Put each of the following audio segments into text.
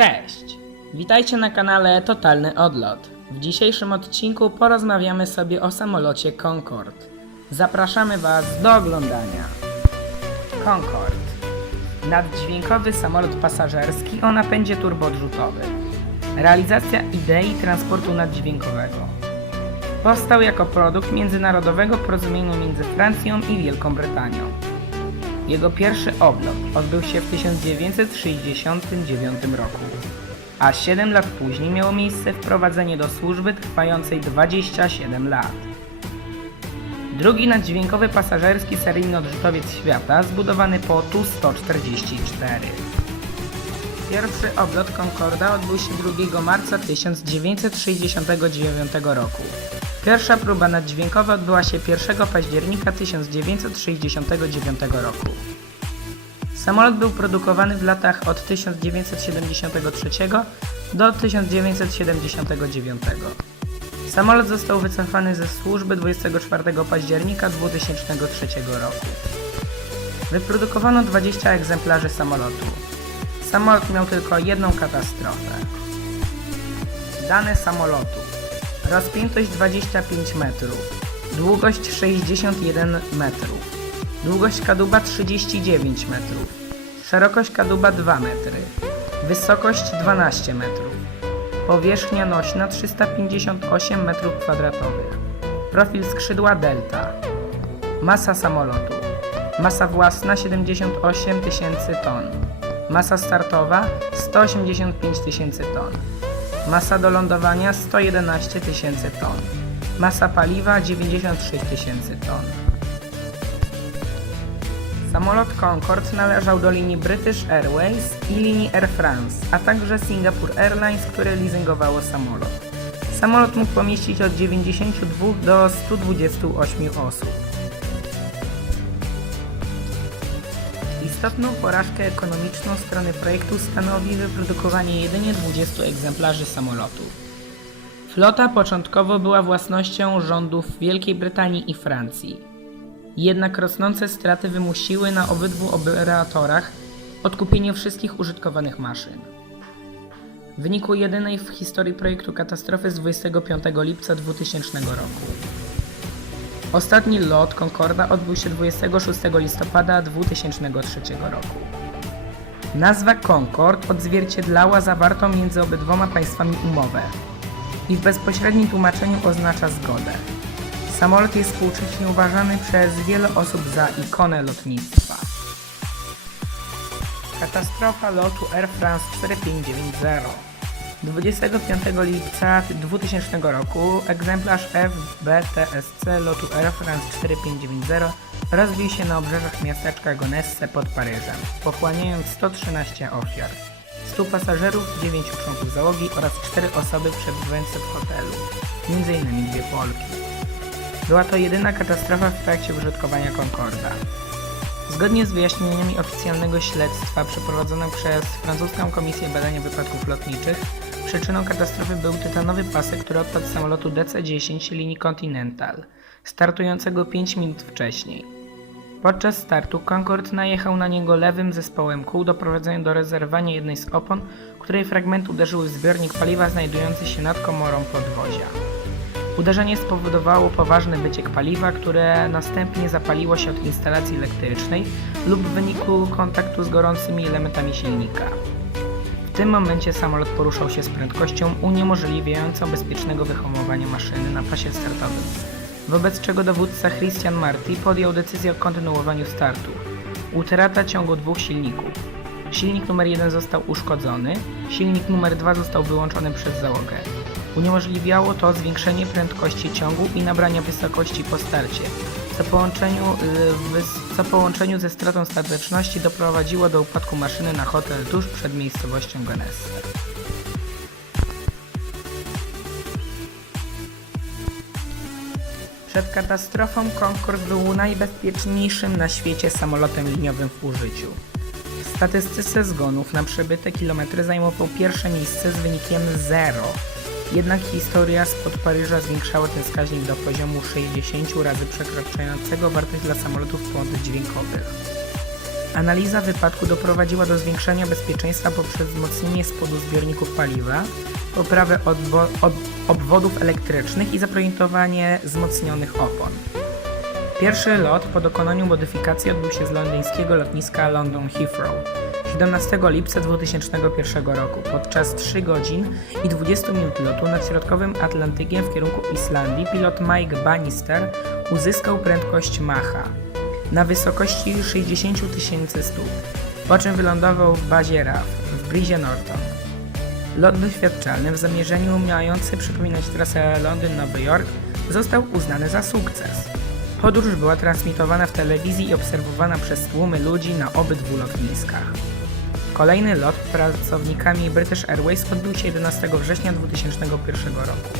Cześć! Witajcie na kanale Totalny Odlot. W dzisiejszym odcinku porozmawiamy sobie o samolocie Concorde. Zapraszamy Was do oglądania. Concorde. Naddźwiękowy samolot pasażerski o napędzie turboodrzutowym. Realizacja idei transportu naddźwiękowego. Powstał jako produkt międzynarodowego porozumienia między Francją i Wielką Brytanią. Jego pierwszy oblot odbył się w 1969 roku, a 7 lat później miało miejsce wprowadzenie do służby trwającej 27 lat. Drugi naddźwiękowy pasażerski seryjny odrzutowiec świata zbudowany po Tu-144. Pierwszy oblot Concorda odbył się 2 marca 1969 roku. Pierwsza próba naddźwiękowa odbyła się 1 października 1969 roku. Samolot był produkowany w latach od 1973 do 1979. Samolot został wycofany ze służby 24 października 2003 roku. Wyprodukowano 20 egzemplarzy samolotu. Samolot miał tylko jedną katastrofę. Dane samolotu. Rozpiętość 25 metrów. Długość 61 metrów. Długość kadłuba 39 metrów. Szerokość kadłuba 2 metry. Wysokość 12 metrów. Powierzchnia nośna 358 metrów kwadratowych. Profil skrzydła delta. Masa samolotu. Masa własna 78 tysięcy ton. Masa startowa 185 tysięcy ton. Masa do lądowania 111 tysięcy ton. Masa paliwa 93 tysięcy ton. Samolot Concorde należał do linii British Airways i linii Air France, a także Singapore Airlines, które leasingowało samolot. Samolot mógł pomieścić od 92 do 128 osób. Istotną porażkę ekonomiczną strony projektu stanowi wyprodukowanie jedynie 20 egzemplarzy samolotu. Flota początkowo była własnością rządów Wielkiej Brytanii i Francji. Jednak rosnące straty wymusiły na obydwu operatorach odkupienie wszystkich użytkowanych maszyn. W wyniku jedynej w historii projektu katastrofy z 25 lipca 2000 roku. Ostatni lot Concorda odbył się 26 listopada 2003 roku. Nazwa Concorde odzwierciedlała zawartą między obydwoma państwami umowę i w bezpośrednim tłumaczeniu oznacza zgodę. Samolot jest współcześnie uważany przez wiele osób za ikonę lotnictwa. Katastrofa lotu Air France 4590 25 lipca 2000 roku egzemplarz FBTSC lotu Air France 4590 rozbił się na obrzeżach miasteczka Gonesse pod Paryżem, pochłaniając 113 ofiar. 100 pasażerów, 9 członków załogi oraz 4 osoby przebywające w hotelu, m.in. dwie Polki. Była to jedyna katastrofa w trakcie użytkowania Concorda. Zgodnie z wyjaśnieniami oficjalnego śledztwa przeprowadzonego przez francuską Komisję Badania Wypadków Lotniczych, przyczyną katastrofy był tytanowy pasek, który odpadł z samolotu DC-10 linii Continental, startującego 5 minut wcześniej. Podczas startu Concorde najechał na niego lewym zespołem kół, doprowadzając do rezerwowania jednej z opon, której fragmenty uderzyły w zbiornik paliwa znajdujący się nad komorą podwozia. Uderzenie spowodowało poważny wyciek paliwa, które następnie zapaliło się od instalacji elektrycznej lub w wyniku kontaktu z gorącymi elementami silnika. Tym momencie samolot poruszał się z prędkością uniemożliwiającą bezpiecznego wyhamowania maszyny na pasie startowym, wobec czego dowódca Christian Marty podjął decyzję o kontynuowaniu startu. Utrata ciągu dwóch silników. Silnik numer 1 został uszkodzony, silnik numer 2 został wyłączony przez załogę. Uniemożliwiało to zwiększenie prędkości ciągu i nabrania wysokości po starcie, co, połączeniu, y, wys- co połączeniu ze stratą stateczności doprowadziło do upadku maszyny na hotel tuż przed miejscowością Gonesse. Przed katastrofą Concorde był najbezpieczniejszym na świecie samolotem liniowym w użyciu. W statystyce zgonów na przebyte kilometry zajmował pierwsze miejsce z wynikiem 0. Jednak historia spod Paryża zwiększała ten wskaźnik do poziomu 60 razy przekraczającego wartość dla samolotów poddźwiękowych. Analiza wypadku doprowadziła do zwiększenia bezpieczeństwa poprzez wzmocnienie spodu zbiorników paliwa, poprawę obwodów elektrycznych i zaprojektowanie wzmocnionych opon. Pierwszy lot po dokonaniu modyfikacji odbył się z londyńskiego lotniska London Heathrow 17 lipca 2001 roku. Podczas 3 godzin i 20 minut lotu nad środkowym Atlantykiem w kierunku Islandii pilot Mike Bannister uzyskał prędkość Macha na wysokości 60 tysięcy stóp, po czym wylądował w bazie RAF w Brizie Norton. Lot doświadczalny w zamierzeniu mający przypominać trasę Londyn-Nowy Jork został uznany za sukces. Podróż była transmitowana w telewizji i obserwowana przez tłumy ludzi na obydwu lotniskach. Kolejny lot pracownikami British Airways odbył się 11 września 2001 roku,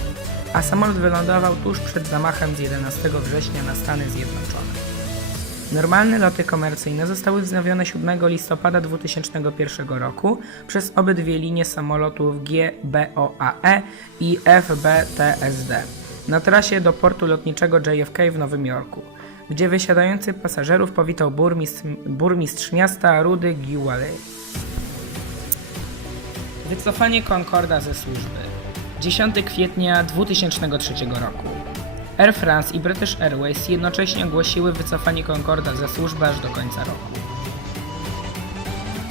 a samolot wylądował tuż przed zamachem z 11 września na Stany Zjednoczone. Normalne loty komercyjne zostały wznowione 7 listopada 2001 roku przez obydwie linie samolotów GBOAE i FBTSD na trasie do portu lotniczego JFK w Nowym Jorku, gdzie wysiadający pasażerów powitał burmistrz, burmistrz miasta Rudy Giuliani. Wycofanie Concorda ze służby 10 kwietnia 2003 roku. Air France i British Airways jednocześnie ogłosiły wycofanie Concorda ze służby aż do końca roku.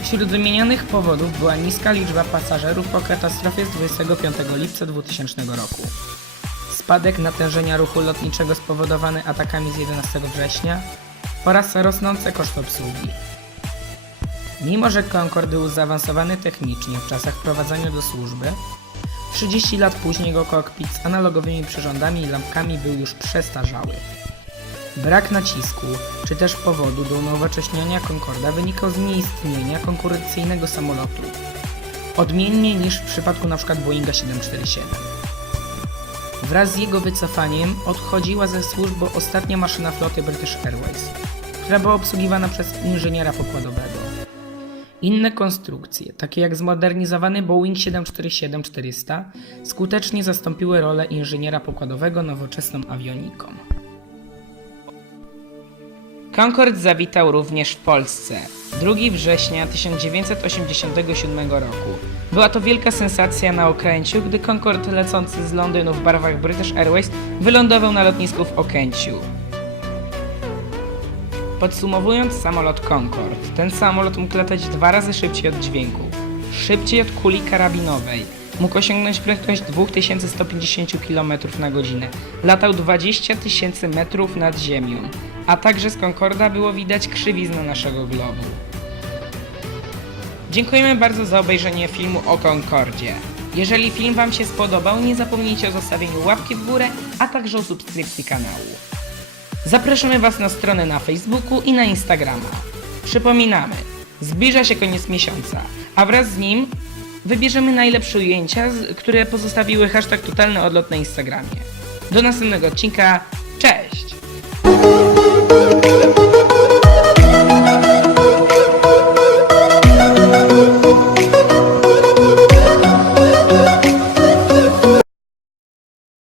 Wśród wymienionych powodów była niska liczba pasażerów po katastrofie z 25 lipca 2000 roku, spadek natężenia ruchu lotniczego spowodowany atakami z 11 września oraz rosnące koszty obsługi. Mimo, że Concorde był zaawansowany technicznie w czasach wprowadzania do służby, 30 lat później jego kokpit z analogowymi przyrządami i lampkami był już przestarzały. Brak nacisku, czy też powodu do unowocześniania Concorda wynikał z nieistnienia konkurencyjnego samolotu. Odmiennie niż w przypadku np. Boeinga 747. Wraz z jego wycofaniem odchodziła ze służby ostatnia maszyna floty British Airways, która była obsługiwana przez inżyniera pokładowego. Inne konstrukcje, takie jak zmodernizowany Boeing 747-400, skutecznie zastąpiły rolę inżyniera pokładowego nowoczesną awioniką. Concorde zawitał również w Polsce 2 września 1987 roku. Była to wielka sensacja na Okęciu, gdy Concorde lecący z Londynu w barwach British Airways wylądował na lotnisku w Okęciu. Podsumowując samolot Concorde, ten samolot mógł latać dwa razy szybciej od dźwięku, szybciej od kuli karabinowej, mógł osiągnąć prędkość 2150 km na godzinę, latał 20 tysięcy metrów nad ziemią, a także z Concorda było widać krzywiznę naszego globu. Dziękujemy bardzo za obejrzenie filmu o Concordzie. Jeżeli film Wam się spodobał, nie zapomnijcie o zostawieniu łapki w górę, a także o subskrypcji kanału. Zapraszamy Was na stronę na Facebooku i na Instagrama. Przypominamy, zbliża się koniec miesiąca, a wraz z nim wybierzemy najlepsze ujęcia, które pozostawiły hashtag totalny odlot na Instagramie. Do następnego odcinka, cześć!